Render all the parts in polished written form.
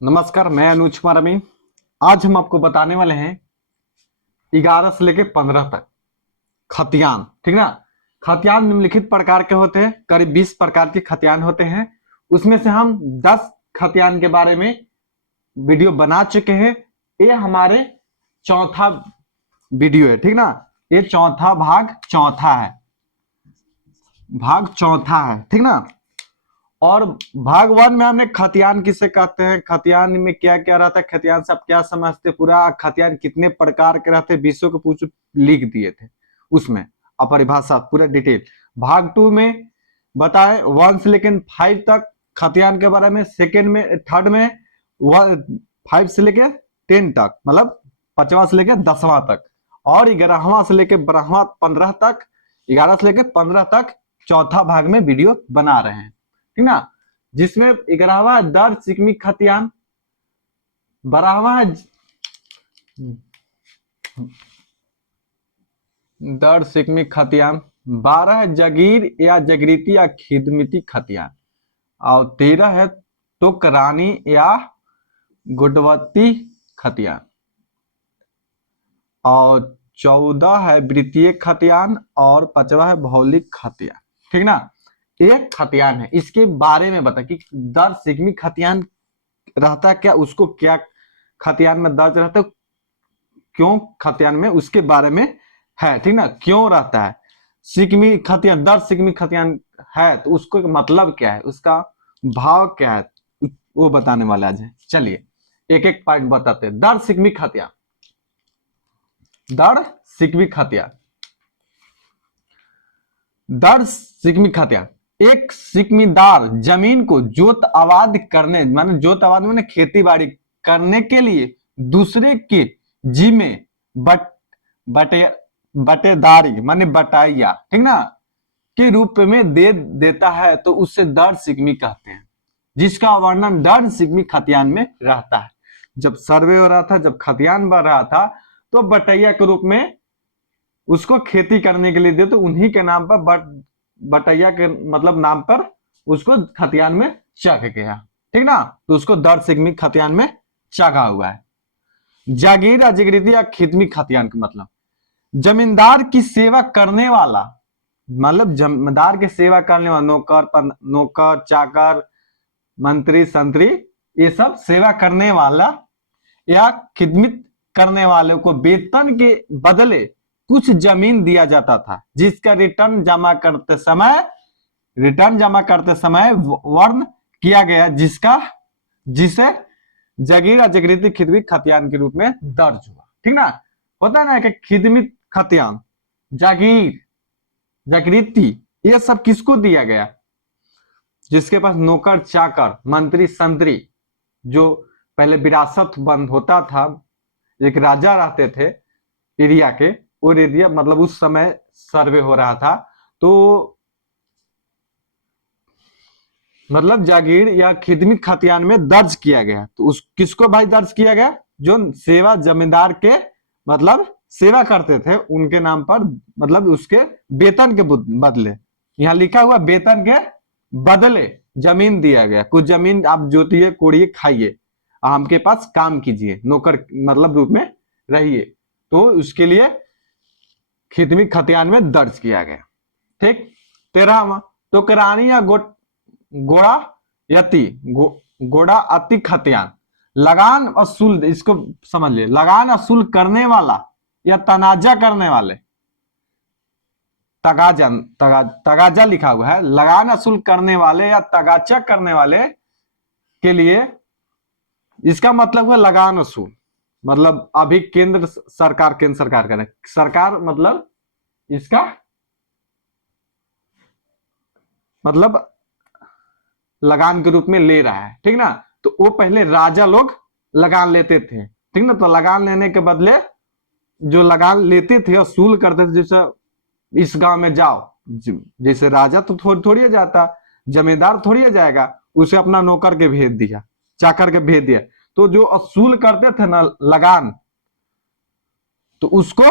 नमस्कार, मैं अनुज कुमार अमीन। आज हम आपको बताने वाले हैं 11 से लेके 15 तक खतियान। ठीक ना। खतियान निम्नलिखित प्रकार के होते हैं। करीब 20 प्रकार के खतियान होते हैं। उसमें से हम 10 खतियान के बारे में वीडियो बना चुके हैं। ये हमारे चौथा वीडियो है। ठीक ना। ये चौथा भाग चौथा है। भाग चौथा है। ठीक ना। और भाग 1 में हमने खतियान किसे कहते हैं, खतियान में क्या क्या रहता है, खतियान से आप क्या समझते, पूरा खतियान कितने प्रकार के रहते हैं, विषयों को पूछ लिख दिए थे उसमें, अपरिभाषा पूरा डिटेल। भाग 2 में बताए 1 से लेकर 5 तक खतियान के बारे में। सेकेंड में, थर्ड में 5 से लेकर 10 तक, मतलब 5वां से लेकर 10वां तक। और 11वां से लेकर 12वां 15 तक, 11 से लेकर 15 तक चौथा भाग में वीडियो बना रहे हैं। ठीक ना। जिसमें 11वां दर सिकमी खतियान, 12वां दर सिकमी खतियान, 12 जगीर या जगरीती या खिदमती खतियान, और 13 है तुकरानी या गुडवती खतियान, और 14 है वृत्तीय खतियान, और 5वां है भौलिक खतियान। ठीक ना। एक खतियान है, इसके बारे में बता कि दर सिकमी खतियान रहता क्या, उसको क्या खतियान में दर्ज रहता है, क्यों खतियान में, उसके बारे में है। ठीक ना। क्यों रहता है सिकमी खतियान, दर सिकमी खतियान है तो उसको मतलब क्या है, उसका भाव क्या है, वो बताने वाले आज है। चलिए एक एक पॉइंट बताते हैं। दर सिकमी खतियान, दर सिकमी खतियान, दर सिकमी खतियान एक सिकमीदार जमीन को जोत आबाद करने, माने जोत आबाद माने खेती बाड़ी करने के लिए दूसरे के जिम्मे बटे बटेदारी माने बटाइया, ठीक ना, के रूप में दे देता है तो उससे दर सिकमी कहते हैं, जिसका वर्णन दर सिकमी खतियान में रहता है। जब सर्वे हो रहा था, जब खतियान बढ़ रहा था, तो बटैया के रूप में उसको खेती करने के लिए दे, तो उन्हीं के नाम पर बटैया के मतलब नाम पर उसको खतियान में चढ़ गया। ठीक ना। तो उसको दर सिकमी खतियान में चढ़ा हुआ है। जागीर अजगरीती या खिदमी खतियान का मतलब जमींदार की सेवा करने वाला, मतलब जमींदार की सेवा करने वाला, नौकर चाकर मंत्री संतरी, ये सब सेवा करने वाला या खिदमत करने वाले को वेतन के बदले कुछ जमीन दिया जाता था, जिसका रिटर्न जमा करते समय वर्ण किया गया, जिसे जगीर जगरीती खिदमत खतियान के रूप में दर्ज हुआ। ठीक ना। होता है ना कि खिदमत खतियान, जागीर जगरीती, ये सब किसको दिया गया, जिसके पास नौकर चाकर मंत्री संतरी, जो पहले विरासत बंद होता था, एक राजा रहते थे एरिया के, और एरिया मतलब उस समय सर्वे हो रहा था, तो मतलब जागीर या खिदमत खतियान में दर्ज किया गया। तो उस किसको भाई दर्ज किया गया, जो सेवा जमींदार के मतलब सेवा करते थे उनके नाम पर, मतलब उसके वेतन के बदले, यहाँ लिखा हुआ वेतन के बदले जमीन दिया गया। कुछ जमीन आप जोतिए कोड़िए खाइए, हमके पास काम कीजिए, नौकर मतलब रूप में रहिए, तो उसके लिए खिदमत खतियान में दर्ज किया गया। ठीक। 13वां तो करानी या गोड़ा यति गोड़ा अति खतियान, लगान वसूल, इसको समझ लिए, लगान वसूल करने वाला या तनाजा करने वाले, तगाजा लिखा हुआ है, लगान वसूल करने वाले या तगाचा करने वाले के लिए, इसका मतलब हुआ लगान वसूल, मतलब अभी केंद्र सरकार करे, सरकार मतलब इसका मतलब लगान के रूप में ले रहा है। ठीक ना। तो वो पहले राजा लोग लगान लेते थे। ठीक ना। तो लगान लेने के बदले जो लगान लेते थे वसूल करते थे, जैसे इस गांव में जाओ, जैसे राजा तो थोड़ी जाता, जमींदार थोड़ी जाएगा, उसे अपना नौकर के भेज दिया, चाकर के भेज दिया, तो जो वसूल करते थे ना लगान, तो उसको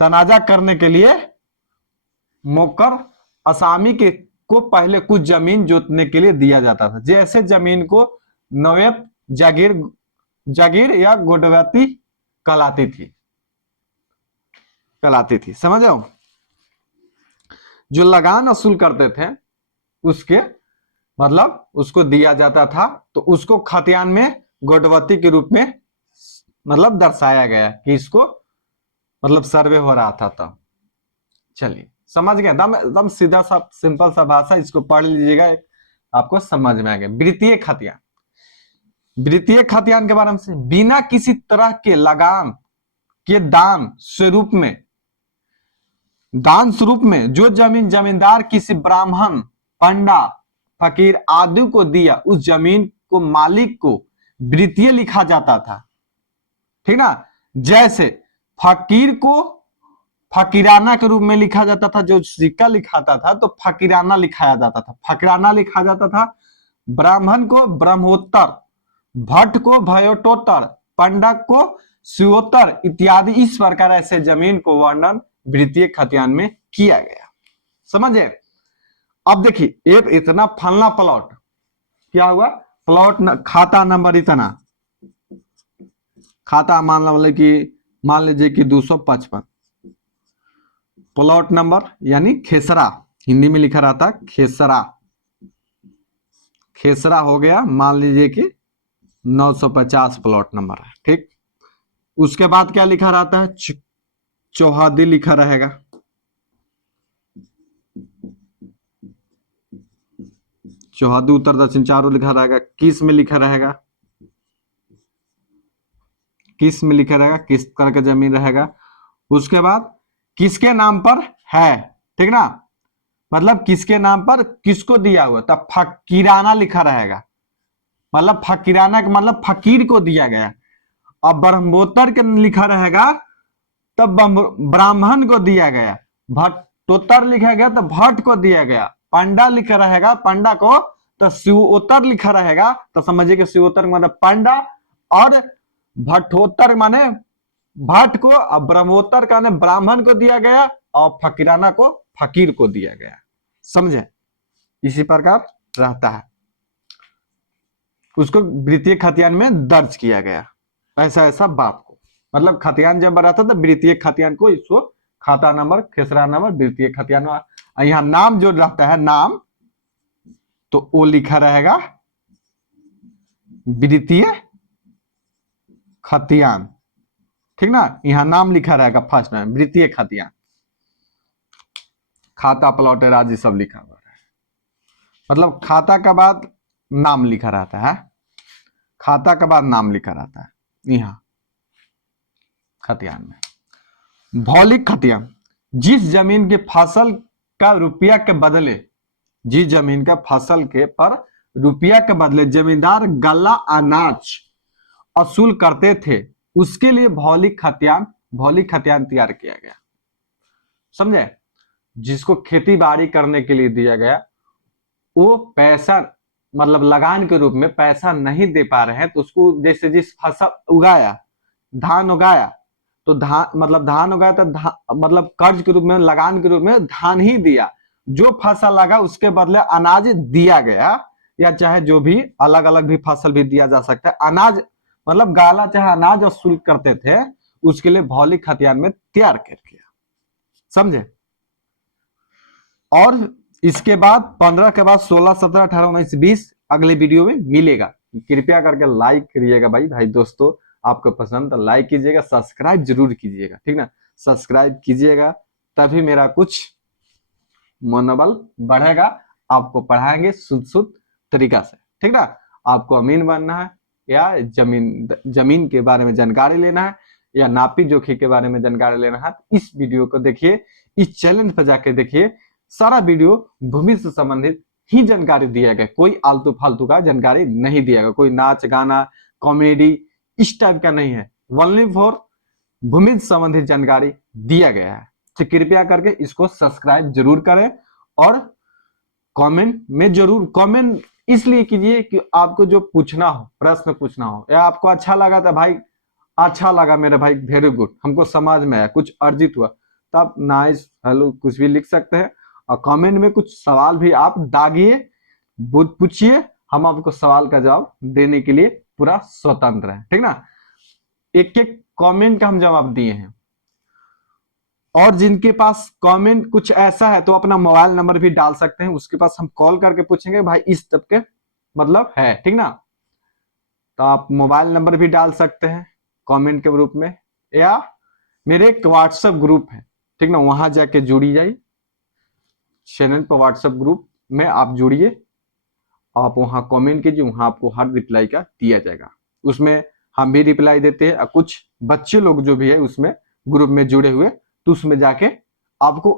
तनाजा करने के लिए नौकर असामी को पहले कुछ जमीन जोतने के लिए दिया जाता था। जैसे जमीन को नवेत जागीर जागीर या गोडवती कहलाती थी। समझ रहे हो? जो लगान वसूल करते थे उसके मतलब उसको दिया जाता था, तो उसको खतियान में गोडवती के रूप में मतलब दर्शाया गया कि इसको मतलब सर्वे हो रहा था तब। चलिए समझ गए, एकदम एकदम सीधा सा सिंपल सा भाषा, इसको पढ़ लीजिएगा, आपको समझ में आ गया। वृत्तीय खतियान, वृत्तीय खतियान के बारे में से बिना किसी तरह के लगान के दान स्वरूप में जो जमीन जमींदार किसी ब्राह्मण, पंडा, फकीर आदि को दिया, उस जमीन को मालिक को वृत्तीय लिखा जाता था। ठीक ना? जैसे फकीर को फकीराना के रूप में लिखा जाता था, जो सिक्का लिखाता था तो फकीराना लिखाया जाता था, फकीराना लिखा जाता था। ब्राह्मण को ब्रह्मोत्तर, भट्ट को भयोटोत्तर, पंडा को शिवोत्तर इत्यादि इस प्रकार ऐसे जमीन को वर्णन वृत्तीय खतियान में किया गया। समझे? अब देखिए एक इतना फलना प्लॉट क्या हुआ, प्लॉट खाता नंबर इतना, खाता मान लीजिए कि 255, प्लॉट नंबर यानी खेसरा, हिंदी में लिखा रहता खेसरा, खेसरा हो गया मान लीजिए कि 950 प्लॉट नंबर है। ठीक, उसके बाद क्या लिखा रहता है, चौहदी लिखा रहेगा, चौहदी उत्तर दक्षिण चारों लिखा रहेगा। किस में लिखा रहेगा, किस में लिखा रहेगा, किस तरह का जमीन रहेगा। उसके बाद किसके नाम पर है, ठीक ना, मतलब किसके नाम पर किसको दिया हुआ, तब फकीराना लिखा रहेगा, मतलब फकीराना का मतलब फकीर को दिया गया। अब ब्रह्मोत्तर के लिखा रहेगा तब ब्राह्मण को दिया गया, भट्टोत्तर लिखा गया तो भट्ट को दिया गया, पंडा लिखा रहेगा पंडा को, तो शिवोत्तर लिखा रहेगा तो समझिए कि शिवोत्तर माने पंडा, और भट्टोत्तर माने भट्ट को, और ब्रह्मोत्तर का ने ब्राह्मण को दिया गया, और फकीराना को फकीर को दिया गया। समझे? इसी प्रकार रहता है, उसको वृत्तीय खतियान में दर्ज किया गया। ऐसा ऐसा बात को मतलब खतियान जब बनाता था वृत्तीय खतियान को, इसको खाता नंबर, खेसरा नंबर, वृत्तीय खतियान। यहाँ नाम जो रहता है नाम, तो वो लिखा रहेगा वृत्तीय खतियान। ठीक ना, यहाँ नाम लिखा रहेगा फर्स्ट में वृत्तीय खतियान, खाता प्लॉट राज्य सब लिखा हुआ है, मतलब खाता के बाद नाम लिखा रहता है, खाता के बाद नाम लिखा रहता है यहाँ खतियान में। भौतिक खतियान, जिस जमीन के फसल का रुपया के बदले, जिस जमीन का फसल के पर रुपया के बदले जमींदार गल्ला अनाज वसूल करते थे, उसके लिए भौतिक खतियान तैयार किया गया। समझे? जिसको खेती बाड़ी करने के लिए दिया गया, वो पैसा मतलब लगान के रूप में पैसा नहीं दे पा रहे हैं, तो उसको जैसे जिस फसल उगाया, धान उगाया, तो धान उगाया तो मतलब कर्ज के रूप में, लगान के रूप में धान ही दिया, जो फसल लगा उसके बदले अनाज दिया गया, या चाहे जो भी अलग अलग भी फसल भी दिया जा सकता है। अनाज मतलब गाला चाहे अनाज वसूल करते थे, उसके लिए भौतिक खतियान में तैयार कर किया। समझे? और इसके बाद 15 के बाद 16, 17, 18, 19, 20 अगले वीडियो में मिलेगा। कृपया करके लाइक करिएगा भाई दोस्तों, आपको पसंद तो लाइक कीजिएगा, सब्सक्राइब जरूर कीजिएगा। ठीक ना, सब्सक्राइब कीजिएगा तभी मेरा कुछ मनोबल बढ़ेगा, आपको पढ़ाएंगे शुद्ध तरीका से। ठीक ना, आपको अमीन बनना है या जमीन के बारे में जानकारी लेना है, या नापी जोखी के बारे में जानकारी लेना है, इस वीडियो को देखिए, इस चैनल पर जाके देखिए, सारा वीडियो भूमि से संबंधित ही जानकारी दिया गया, कोई आलतू फालतू का जानकारी नहीं दिया गया, कोई नाच गाना कॉमेडी इस टाइप का नहीं है, ओनली फॉर भूमि से संबंधित जानकारी दिया गया है। तो कृपया करके इसको सब्सक्राइब जरूर करें, और कमेंट में जरूर कमेंट इसलिए कीजिए कि आपको जो पूछना हो, प्रश्न पूछना हो, या आपको अच्छा लगा तो भाई अच्छा लगा मेरे भाई, वेरी गुड, हमको समझ में आया, कुछ अर्जित हुआ, तो आप नाइस हेलो कुछ भी लिख सकते हैं, और कमेंट में कुछ सवाल भी आप दागिए, पूछिए, हम आपको सवाल का जवाब देने के लिए पूरा स्वतंत्र है, ठीक ना। एक एक कमेंट का हम जवाब दिए हैं, और जिनके पास कमेंट कुछ ऐसा है तो अपना मोबाइल नंबर भी डाल सकते हैं, उसके पास हम कॉल करके पूछेंगे भाई इस तब के मतलब है, ठीक ना। तो आप मोबाइल नंबर भी डाल सकते हैं कमेंट के रूप में, या मेरे एक व्हाट्सएप ग्रुप है, ठीक ना, वहां जाके जुड़ी जाइए, चैनल पर व्हाट्सएप ग्रुप में आप जुड़िए, आप वहां कमेंट कीजिए, वहां आपको हर रिप्लाई का दिया जाएगा। उसमें हम भी रिप्लाई देते हैं, और कुछ बच्चे लोग जो भी है उसमें ग्रुप में जुड़े हुए, तो उसमें जाके आपको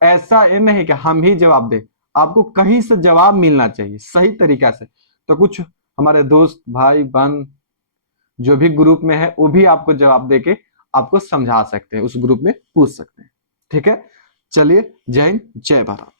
ऐसा ये नहीं कि हम ही जवाब दें, आपको कहीं से जवाब मिलना चाहिए सही तरीका से। तो कुछ हमारे दोस्त भाई बहन जो भी ग्रुप में है वो भी आपको जवाब देके आपको समझा सकते हैं, उस ग्रुप में पूछ सकते हैं, ठीक है। चलिए, जय हिंद जय भारत।